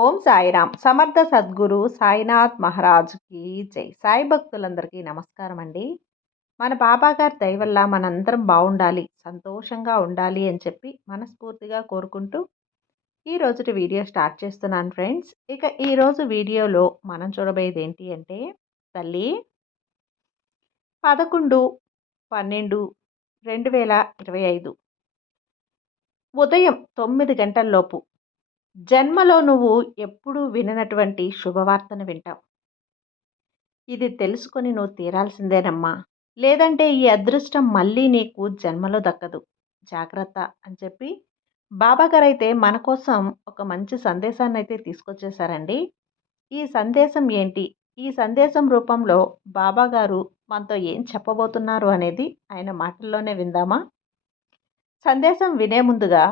ఓం సాయిరామ్. సమర్థ సద్గురు సాయినాథ్ మహారాజ్కి జై. సాయి భక్తులందరికీ నమస్కారం అండి మన బాబాగారి దయ వల్ల మనందరం బాగుండాలి సంతోషంగా ఉండాలి అని చెప్పి మనస్ఫూర్తిగా కోరుకుంటూ ఈరోజు వీడియో స్టార్ట్ చేస్తున్నాను ఫ్రెండ్స్. ఇక ఈరోజు వీడియోలో మనం చూడబోయేది ఏంటి అంటే తల్లి పదకొండు పన్నెండు రెండు వేల ఇరవై ఐదు ఉదయం తొమ్మిది గంటల్లోపు జన్మలో నువ్వు ఎప్పుడూ విననటువంటి శుభవార్తను వింటావు. ఇది తెలుసుకొని నువ్వు తీరాల్సిందేనమ్మా. లేదంటే ఈ అదృష్టం మళ్ళీ నీకు జన్మలో దక్కదు. జాగ్రత్త అని చెప్పి బాబాగారు అయితే మన కోసం ఒక మంచి సందేశాన్ని అయితే తీసుకొచ్చేసారండి. ఈ సందేశం ఏంటి? ఈ సందేశం రూపంలో బాబాగారు మనతో ఏం చెప్పబోతున్నారు అనేది ఆయన మాటల్లోనే విందామా? సందేశం వినే ముందుగా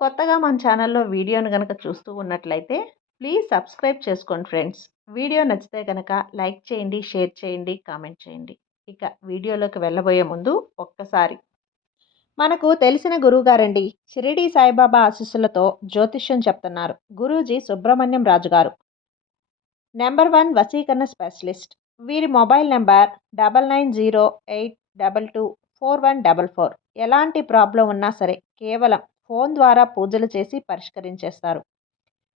కొత్తగా మన ఛానల్లో వీడియోను కనుక చూస్తూ ఉన్నట్లయితే ప్లీజ్ సబ్స్క్రైబ్ చేసుకోండి ఫ్రెండ్స్. వీడియో నచ్చితే కనుక లైక్ చేయండి షేర్ చేయండి కామెంట్ చేయండి. ఇక వీడియోలోకి వెళ్ళబోయే ముందు ఒక్కసారి. మనకు తెలిసిన గురువుగారండి. షిరిడి సాయిబాబా ఆశీస్సులతో జ్యోతిష్యం చెప్తున్నారు. గురూజీ సుబ్రహ్మణ్యం రాజు గారు. నెంబర్ వన్ వసీకరణ స్పెషలిస్ట్. వీరి mobile number double nine zero eight double two four one double four. ఎలాంటి ప్రాబ్లం ఉన్నా సరే కేవలం ఫోన్ ద్వారా పూజలు చేసి పరిష్కరించేస్తారు.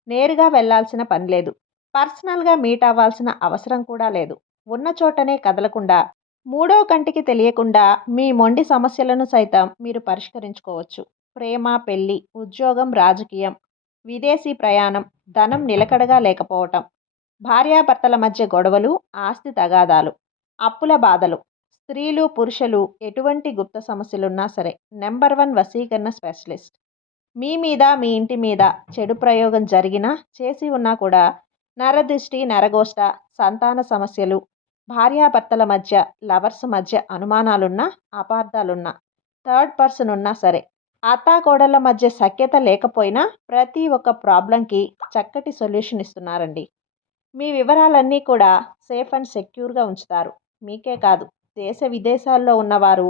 నేరుగా వెళ్ళాల్సిన పని లేదు. పర్సనల్గా మీట్ అవ్వాల్సిన అవసరం కూడా లేదు. ఉన్న చోటనే కదలకుండా మూడో కంటికి తెలియకుండా మీ మొండి సమస్యలను సైతం మీరు పరిష్కరించుకోవచ్చు. ప్రేమ పెళ్ళి ఉద్యోగం రాజకీయం విదేశీ ప్రయాణం ధనం నిలకడగా లేకపోవటం భార్యాభర్తల మధ్య గొడవలు ఆస్తి తగాదాలు అప్పుల బాధలు స్త్రీలు పురుషులు ఎటువంటి గుప్త సమస్యలున్నా సరే నెంబర్ వన్ వశీకరణ స్పెషలిస్ట్. మీ మీద మీ ఇంటి మీద చెడు ప్రయోగం జరిగినా చేసి ఉన్నా కూడా నరదృష్టి నరగోష్ట సంతాన సమస్యలు భార్యాభర్తల మధ్య లవర్స్ మధ్య అనుమానాలున్నా అపార్థాలున్నా థర్డ్ పర్సన్ ఉన్నా సరే అత్తాకోడళ్ళ మధ్య సఖ్యత లేకపోయినా ప్రతి ఒక్క ప్రాబ్లంకి చక్కటి సొల్యూషన్ ఇస్తున్నారండి. మీ వివరాలన్నీ కూడా సేఫ్ అండ్ సెక్యూర్గా ఉంచుతారు. మీకే కాదు దేశ విదేశాల్లో ఉన్నవారు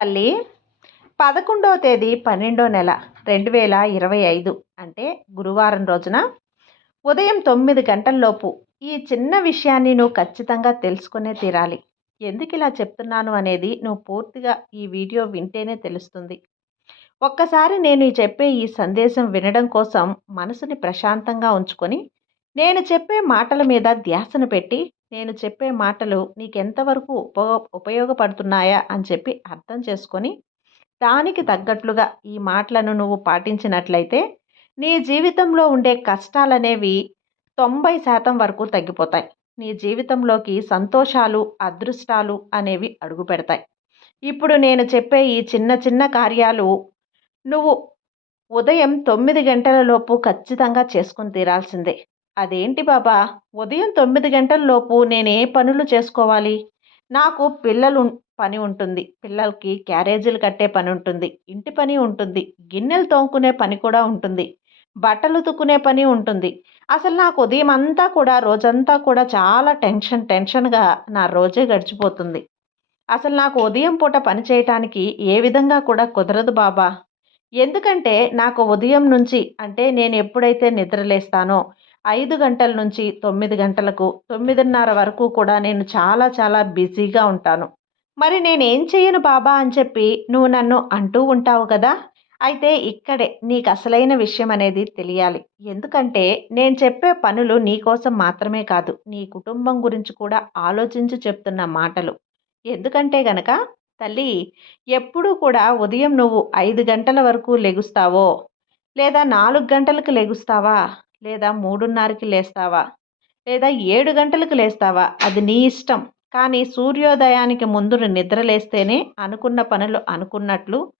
తల్లి పదకొండవ తేదీ పన్నెండో నెల రెండు వేల ఇరవై ఐదు అంటే గురువారం రోజున ఉదయం తొమ్మిది గంటల్లోపు ఈ చిన్న విషయాన్ని నువ్వు ఖచ్చితంగా తెలుసుకునే తీరాలి. ఎందుకు ఇలా చెప్తున్నాను అనేది నువ్వు పూర్తిగా ఈ వీడియో వింటేనే తెలుస్తుంది. ఒక్కసారి నేను చెప్పే ఈ సందేశం వినడం కోసం మనసుని ప్రశాంతంగా ఉంచుకొని నేను చెప్పే మాటల మీద ధ్యాసను పెట్టి నేను చెప్పే మాటలు నీకెంతవరకు ఉప ఉపయోగపడుతున్నాయా అని చెప్పి అర్థం చేసుకొని దానికి తగ్గట్లుగా ఈ మాటలను నువ్వు పాటించినట్లయితే నీ జీవితంలో ఉండే కష్టాలనేవి తొంభై శాతం వరకు తగ్గిపోతాయి. నీ జీవితంలోకి సంతోషాలు అదృష్టాలు అనేవి అడుగు పెడతాయి. ఇప్పుడు నేను చెప్పే ఈ చిన్న చిన్న కార్యాలు నువ్వు ఉదయం తొమ్మిది గంటల లోపు ఖచ్చితంగా చేసుకుని తీరాల్సిందే. అదేంటి బాబా? ఉదయం తొమ్మిది గంటల్లోపు నేనే నేను ఏ పనులు చేసుకోవాలి. నాకు పిల్లలు పని ఉంటుంది. పిల్లలకి క్యారేజీలు కట్టే పని ఉంటుంది. ఇంటి పని ఉంటుంది. గిన్నెలు తోముకునే పని కూడా ఉంటుంది. బట్టలు ఉతుక్కునే పని ఉంటుంది. అసలు నాకు ఉదయం అంతా కూడా రోజంతా కూడా చాలా టెన్షన్ టెన్షన్గా నా రోజే గడిచిపోతుంది. అసలు నాకు ఉదయం పూట పని చేయటానికి ఏ విధంగా కూడా కుదరదు బాబా. ఎందుకంటే నాకు ఉదయం నుంచి అంటే నేను ఎప్పుడైతే నిద్రలేస్తానో ఐదు గంటల నుంచి తొమ్మిది గంటలకు తొమ్మిదిన్నర వరకు కూడా నేను చాలా చాలా బిజీగా ఉంటాను. మరి నేనేం చేయను బాబా అని చెప్పి నువ్వు నన్ను అంటూ ఉంటావు కదా? అయితే ఇక్కడే నీకు అసలైన విషయం అనేది తెలియాలి. ఎందుకంటే నేను చెప్పే పనులు నీకోసం మాత్రమే కాదు నీ కుటుంబం గురించి కూడా ఆలోచించి చెప్తున్న మాటలు. ఎందుకంటే గనక తల్లి ఎప్పుడూ కూడా ఉదయం నువ్వు ఐదు గంటల వరకు లెగుస్తావో? లేదా నాలుగు గంటలకు లెగుస్తావా? లేదా మూడున్నరకి లేస్తావా? లేదా ఏడు గంటలకు లేస్తావా? అది నీ ఇష్టం. కానీ సూర్యోదయానికి ముందు నిద్ర లేస్తేనే అనుకున్న పనులు అనుకున్నట్లు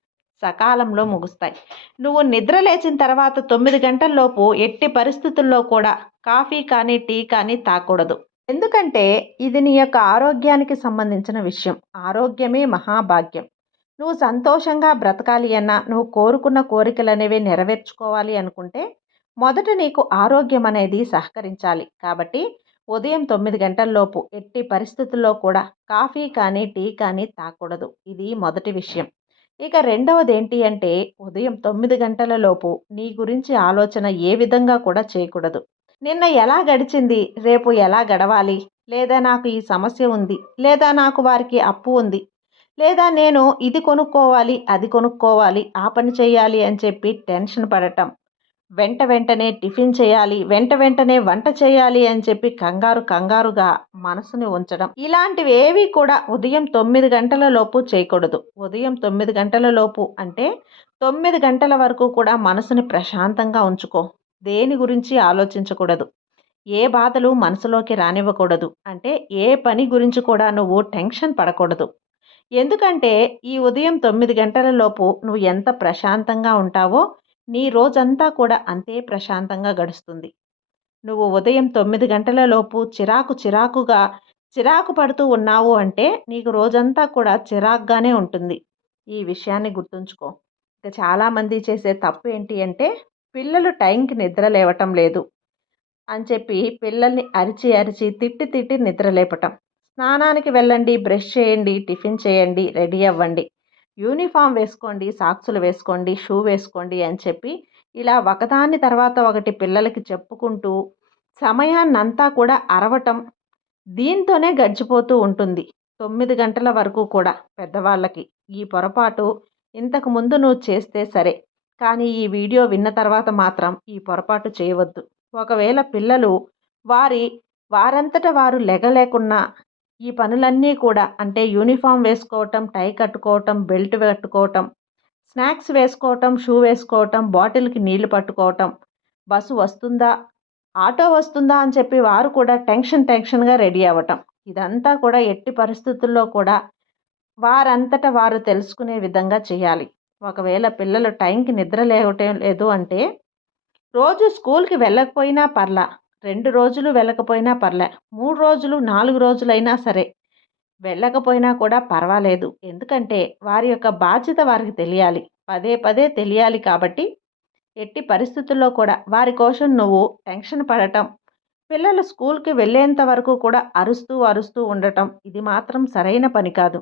సకాలంలో ముగుస్తాయి. నువ్వు నిద్ర లేచిన తర్వాత తొమ్మిది గంటల్లోపు ఎట్టి పరిస్థితుల్లో కూడా కాఫీ కానీ టీ కానీ తాకూడదు. ఎందుకంటే ఇది నీ యొక్క ఆరోగ్యానికి సంబంధించిన విషయం. ఆరోగ్యమే మహాభాగ్యం. నువ్వు సంతోషంగా బ్రతకాలి అన్నా నువ్వు కోరుకున్న కోరికలు అనేవి నెరవేర్చుకోవాలి అనుకుంటే మొదట నీకు ఆరోగ్యం అనేది సహకరించాలి. కాబట్టి ఉదయం తొమ్మిది గంటల్లోపు ఎట్టి పరిస్థితుల్లో కూడా కాఫీ కానీ టీ కానీ తాకూడదు. ఇది మొదటి విషయం. ఇక రెండవది ఏంటి అంటే ఉదయం తొమ్మిది గంటల లోపు నీ గురించి ఆలోచన ఏ విధంగా కూడా చేయకూడదు. నిన్న ఎలా గడిచింది? రేపు ఎలా గడవాలి? లేదా నాకు ఈ సమస్య ఉంది. లేదా నాకు వారికి అప్పు ఉంది. లేదా నేను ఇది కొనుక్కోవాలి అది కొనుక్కోవాలి ఆ పని చేయాలి అని చెప్పి టెన్షన్ పడటం. వెంట వెంటనే టిఫిన్ చేయాలి వెంట వెంటనే వంట చేయాలి అని చెప్పి కంగారు కంగారుగా మనసుని ఉంచడం. ఇలాంటివి ఏవి కూడా ఉదయం తొమ్మిది గంటల లోపు చేయకూడదు. ఉదయం తొమ్మిది గంటల లోపు అంటే తొమ్మిది గంటల వరకు కూడా మనసుని ప్రశాంతంగా ఉంచుకో. దేని గురించి ఆలోచించకూడదు. ఏ బాధలు మనసులోకి రానివ్వకూడదు. అంటే ఏ పని గురించి కూడా నువ్వు టెన్షన్ పడకూడదు. ఎందుకంటే ఈ ఉదయం తొమ్మిది గంటల లోపు నువ్వు ఎంత ప్రశాంతంగా ఉంటావో నీ రోజంతా కూడా అంతే ప్రశాంతంగా గడుస్తుంది. నువ్వు ఉదయం తొమ్మిది గంటలలోపు చిరాకు చిరాకుగా చిరాకు పడుతూ ఉన్నావు అంటే నీకు రోజంతా కూడా చిరాకుగానే ఉంటుంది. ఈ విషయాన్ని గుర్తుంచుకో. ఇక చాలామంది చేసే తప్పు ఏంటి అంటే పిల్లలు టైంకి నిద్ర లేవటం లేదు అని చెప్పి పిల్లల్ని అరిచి అరిచి తిట్టి తిట్టి నిద్ర లేపటం. స్నానానికి వెళ్ళండి బ్రష్ చేయండి టిఫిన్ చేయండి రెడీ అవ్వండి. యూనిఫామ్ వేసుకోండి సాక్సులు వేసుకోండి షూ వేసుకోండి అని చెప్పి ఇలా ఒకదాని తర్వాత ఒకటి పిల్లలకి చెప్పుకుంటూ సమయాన్నంతా కూడా అరవటం దీంతోనే గడిచిపోతూ ఉంటుంది. తొమ్మిది గంటల వరకు కూడా పెద్దవాళ్ళకి ఈ పొరపాటు ఇంతకు ముందు నువ్వు చేస్తే సరే కానీ ఈ వీడియో విన్న తర్వాత మాత్రం ఈ పొరపాటు చేయవద్దు. ఒకవేళ పిల్లలు వారి వారంతట వారు లెగలేకున్నా ఈ పనులన్నీ కూడా అంటే యూనిఫామ్ వేసుకోవటం టై కట్టుకోవటం బెల్ట్ కట్టుకోవటం స్నాక్స్ వేసుకోవటం షూ వేసుకోవటం బాటిల్కి నీళ్ళు పట్టుకోవటం బస్సు వస్తుందా ఆటో వస్తుందా అని చెప్పి వారు కూడా టెన్షన్ టెన్షన్గా రెడీ అవ్వటం. ఇదంతా కూడా ఎట్టి పరిస్థితుల్లో కూడా వారంతట వారు తెలుసుకునే విధంగా చేయాలి. ఒకవేళ పిల్లలు టైంకి నిద్ర లేవటం లేదు అంటే రోజు స్కూల్కి వెళ్ళకపోయినా పర్లా రెండు రోజులు వెళ్ళకపోయినా పర్లే. మూడు రోజులు నాలుగు రోజులైనా సరే వెళ్ళకపోయినా కూడా పర్వాలేదు. ఎందుకంటే వారి యొక్క బాధ్యత వారికి తెలియాలి. పదే పదే తెలియాలి కాబట్టి ఎట్టి పరిస్థితుల్లో కూడా వారి కోసం నువ్వు టెన్షన్ పడటం పిల్లలు స్కూల్కి వెళ్ళేంత వరకు కూడా అరుస్తూ అరుస్తూ ఉండటం ఇది మాత్రం సరైన పని కాదు.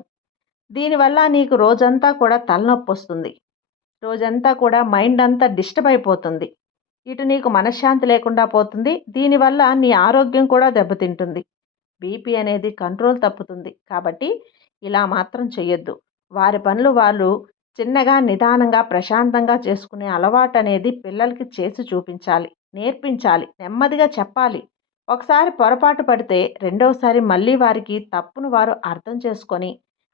దీనివల్ల నీకు రోజంతా కూడా తలనొప్పి వస్తుంది రోజంతా కూడా మైండ్ అంతా డిస్టర్బ్ అయిపోతుంది. ఇటు నీకు మనశ్శాంతి లేకుండా పోతుంది. దీనివల్ల నీ ఆరోగ్యం కూడా దెబ్బతింటుంది. బీపీ అనేది కంట్రోల్ తప్పుతుంది. కాబట్టి ఇలా మాత్రం చెయ్యొద్దు. వారి పనులు వాళ్ళు చిన్నగా నిదానంగా ప్రశాంతంగా చేసుకునే అలవాటు అనేది పిల్లలకి చేసి చూపించాలి. నేర్పించాలి. నెమ్మదిగా చెప్పాలి. ఒకసారి పొరపాటు పడితే రెండవసారి మళ్ళీ వారికి తప్పును వారు అర్థం చేసుకొని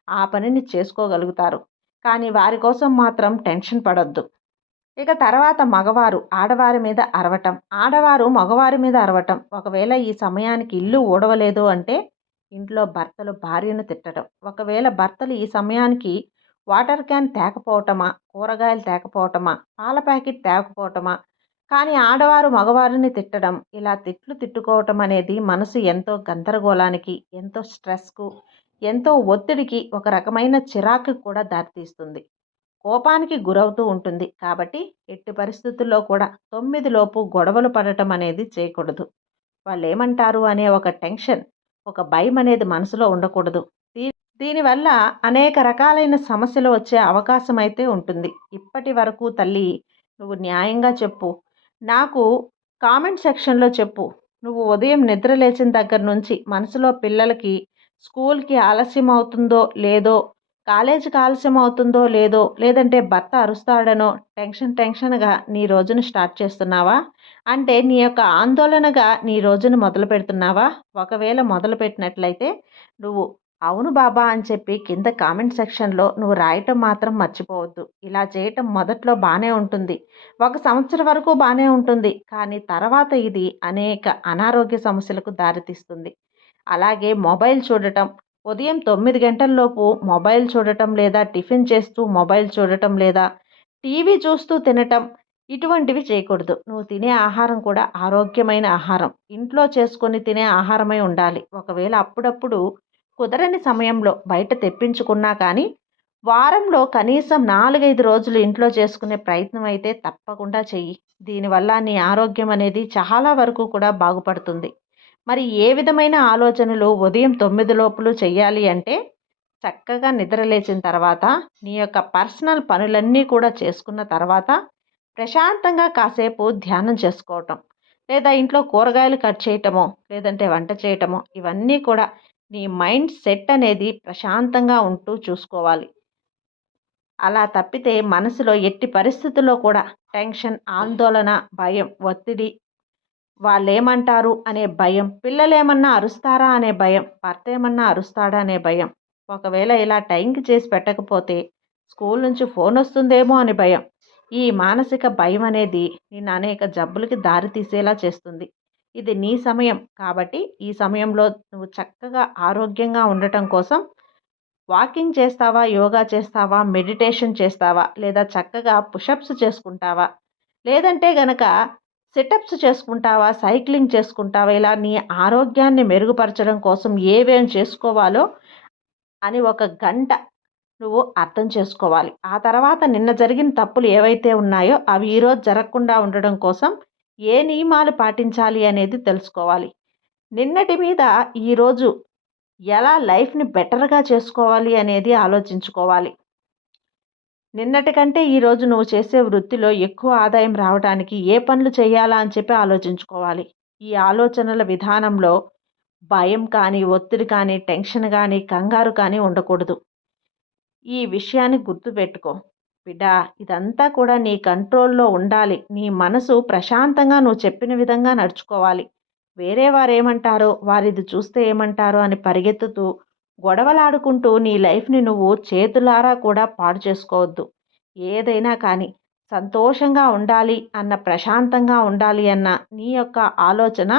ఆ పనిని చేసుకోగలుగుతారు. కానీ వారి కోసం మాత్రం టెన్షన్ పడొద్దు. ఇక తర్వాత మగవారు ఆడవారి మీద అరవటం. ఆడవారు మగవారి మీద అరవటం. ఒకవేళ ఈ సమయానికి ఇల్లు ఊడవలేదు అంటే ఇంట్లో భర్తలు భార్యను తిట్టడం. ఒకవేళ భర్తలు ఈ సమయానికి వాటర్ క్యాన్ తేకపోవటమా? కూరగాయలు తేకపోవటమా? పాల ప్యాకెట్ తేకపోవటమా? కానీ ఆడవారు మగవారిని తిట్టడం ఇలా తిట్లు తిట్టుకోవటం అనేది మనసు ఎంతో గందరగోళానికి ఎంతో స్ట్రెస్కు ఎంతో ఒత్తిడికి ఒక రకమైన చిరాకు కూడా దారితీస్తుంది. కోపానికి గురవుతూ ఉంటుంది. కాబట్టి ఎట్టి పరిస్థితుల్లో కూడా తొమ్మిది లోపు గొడవలు పడటం అనేది చేయకూడదు. వాళ్ళు ఏమంటారు అనే ఒక టెన్షన్ ఒక భయం అనేది మనసులో ఉండకూడదు. దీనివల్ల అనేక రకాలైన సమస్యలు వచ్చే అవకాశం అయితే ఉంటుంది. ఇప్పటి వరకు తల్లి నువ్వు న్యాయంగా చెప్పు. నాకు కామెంట్ సెక్షన్లో చెప్పు. నువ్వు ఉదయం నిద్ర లేచిన దగ్గర నుంచి మనసులో పిల్లలకి స్కూల్కి ఆలస్యం అవుతుందో లేదో కాలేజీకి ఆలస్యం అవుతుందో లేదో లేదంటే భర్త అరుస్తాడనో టెన్షన్ టెన్షన్గా నీ రోజును స్టార్ట్ చేస్తున్నావా? అంటే నీ యొక్క ఆందోళనగా నీ రోజును మొదలు పెడుతున్నావా? ఒకవేళ మొదలు పెట్టినట్లయితే నువ్వు అవును బాబా అని చెప్పి కింద కామెంట్ సెక్షన్లో నువ్వు రాయటం మాత్రం మర్చిపోవద్దు. ఇలా చేయటం మొదట్లో బాగానే ఉంటుంది. ఒక సంవత్సరం వరకు బాగానే ఉంటుంది. కానీ తర్వాత ఇది అనేక అనారోగ్య సమస్యలకు దారితీస్తుంది. అలాగే మొబైల్ చూడటం ఉదయం తొమ్మిది గంటల్లోపు మొబైల్ చూడటం లేదా టిఫిన్ చేస్తూ మొబైల్ చూడటం లేదా టీవీ చూస్తూ తినటం ఇటువంటివి చేయకూడదు. నువ్వు తినే ఆహారం కూడా ఆరోగ్యమైన ఆహారం. ఇంట్లో చేసుకొని తినే ఆహారమై ఉండాలి. ఒకవేళ అప్పుడప్పుడు కుదరని సమయంలో బయట తెప్పించుకున్నా కానీ వారంలో కనీసం నాలుగైదు రోజులు ఇంట్లో చేసుకునే ప్రయత్నం అయితే తప్పకుండా చెయ్యి. దీనివల్ల నీ ఆరోగ్యం అనేది చాలా వరకు కూడా బాగుపడుతుంది. మరి ఏ విధమైన ఆలోచనలు ఉదయం తొమ్మిది లోపులు చేయాలి అంటే చక్కగా నిద్ర లేచిన తర్వాత నీ యొక్క పర్సనల్ పనులన్నీ కూడా చేసుకున్న తర్వాత ప్రశాంతంగా కాసేపు ధ్యానం చేసుకోవటం. లేదా ఇంట్లో కూరగాయలు కట్ చేయటమో లేదంటే వంట చేయటమో ఇవన్నీ కూడా నీ మైండ్ సెట్ అనేది ప్రశాంతంగా ఉంటూ చూసుకోవాలి. అలా తప్పితే మనసులో ఎట్టి పరిస్థితుల్లో కూడా టెన్షన్ ఆందోళన భయం ఒత్తిడి వాళ్ళు ఏమంటారు అనే భయం. పిల్లలేమన్నా అరుస్తారా అనే భయం. భర్త ఏమన్నా అరుస్తాడా అనే భయం. ఒకవేళ ఇలా టైంకి చేసి పెట్టకపోతే స్కూల్ నుంచి ఫోన్ వస్తుందేమో అని భయం. ఈ మానసిక భయం అనేది నిన్ను అనేక జబ్బులకి దారి తీసేలా చేస్తుంది. ఇది నీ సమయం కాబట్టి ఈ సమయంలో నువ్వు చక్కగా ఆరోగ్యంగా ఉండటం కోసం వాకింగ్ చేస్తావా యోగా చేస్తావా మెడిటేషన్ చేస్తావా లేదా చక్కగా పుషప్స్ చేసుకుంటావా? లేదంటే గనక సిటప్స్ చేసుకుంటావా? సైక్లింగ్ చేసుకుంటావా? ఇలా నీ ఆరోగ్యాన్ని మెరుగుపరచడం కోసం ఏవేం చేసుకోవాలో అని ఒక గంట నువ్వు అర్థం చేసుకోవాలి. ఆ తర్వాత నిన్న జరిగిన తప్పులు ఏవైతే ఉన్నాయో అవి ఈరోజు జరగకుండా ఉండడం కోసం ఏ నియమాలు పాటించాలి అనేది తెలుసుకోవాలి. నిన్నటి మీద ఈరోజు ఎలా లైఫ్ని బెటర్గా చేసుకోవాలి అనేది ఆలోచించుకోవాలి. నిన్నటి కంటే ఈరోజు నువ్వు చేసే వృత్తిలో ఎక్కువ ఆదాయం రావడానికి ఏ పనులు చేయాలా అని చెప్పి ఆలోచించుకోవాలి. ఈ ఆలోచనల విధానంలో భయం కానీ ఒత్తిడి కానీ టెన్షన్ కానీ కంగారు కానీ ఉండకూడదు. ఈ విషయాన్ని గుర్తుపెట్టుకో బిడ్డా ఇదంతా కూడా నీ కంట్రోల్లో ఉండాలి. నీ మనసు ప్రశాంతంగా నువ్వు చెప్పిన విధంగా నడుచుకోవాలి. వేరే వారు ఏమంటారో వారిది చూస్తే ఏమంటారో అని పరిగెత్తుతూ గొడవలాడుకుంటూ నీ లైఫ్ని నువ్వు చేతులారా కూడా పాడు చేసుకోవద్దు. ఏదైనా కానీ సంతోషంగా ఉండాలి అన్న ప్రశాంతంగా ఉండాలి అన్న నీ యొక్క ఆలోచన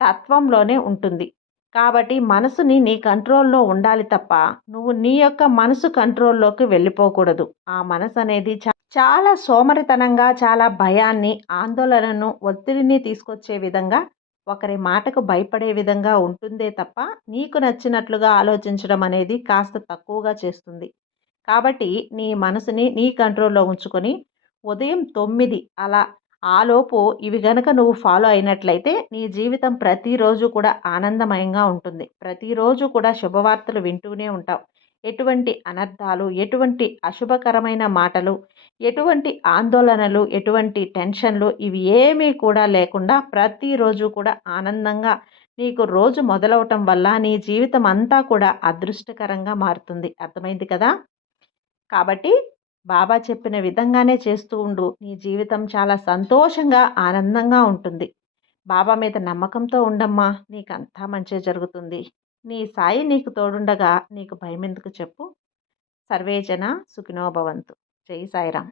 తత్వంలోనే ఉంటుంది. కాబట్టి మనసుని నీ కంట్రోల్లో ఉండాలి తప్ప నువ్వు నీ యొక్క మనసు కంట్రోల్లోకి వెళ్ళిపోకూడదు. ఆ మనసు అనేది చాలా సోమరితనంగా చాలా భయాన్ని ఆందోళనను ఒత్తిడిని తీసుకొచ్చే విధంగా ఒకరి మాటకు భయపడే విధంగా ఉంటుందే తప్ప నీకు నచ్చినట్లుగా ఆలోచించడం అనేది కాస్త తక్కువగా చేస్తుంది. కాబట్టి నీ మనసుని నీ కంట్రోల్లో ఉంచుకొని ఉదయం తొమ్మిది అలా ఆలోపు ఇవి గనక నువ్వు ఫాలో అయినట్లయితే నీ జీవితం ప్రతిరోజు కూడా ఆనందమయంగా ఉంటుంది. ప్రతిరోజు కూడా శుభవార్తలు వింటూనే ఉంటావు. ఎటువంటి అనర్థాలు ఎటువంటి అశుభకరమైన మాటలు ఎటువంటి ఆందోళనలు ఎటువంటి టెన్షన్లు ఇవి ఏమీ కూడా లేకుండా ప్రతిరోజు కూడా ఆనందంగా నీకు రోజు మొదలవటం వల్ల నీ జీవితం అంతా కూడా అదృష్టకరంగా మారుతుంది. అర్థమైంది కదా? కాబట్టి బాబా చెప్పిన విధంగానే చేస్తూ ఉండు. నీ జీవితం చాలా సంతోషంగా ఆనందంగా ఉంటుంది. బాబా మీద నమ్మకంతో ఉండమ్మా. నీకంతా మంచి జరుగుతుంది. నీ సాయి నీకు తోడుండగా నీకు భయం ఎందుకు చెప్పు సర్వేజన సుఖినోభవంతు జై సాయిరామ్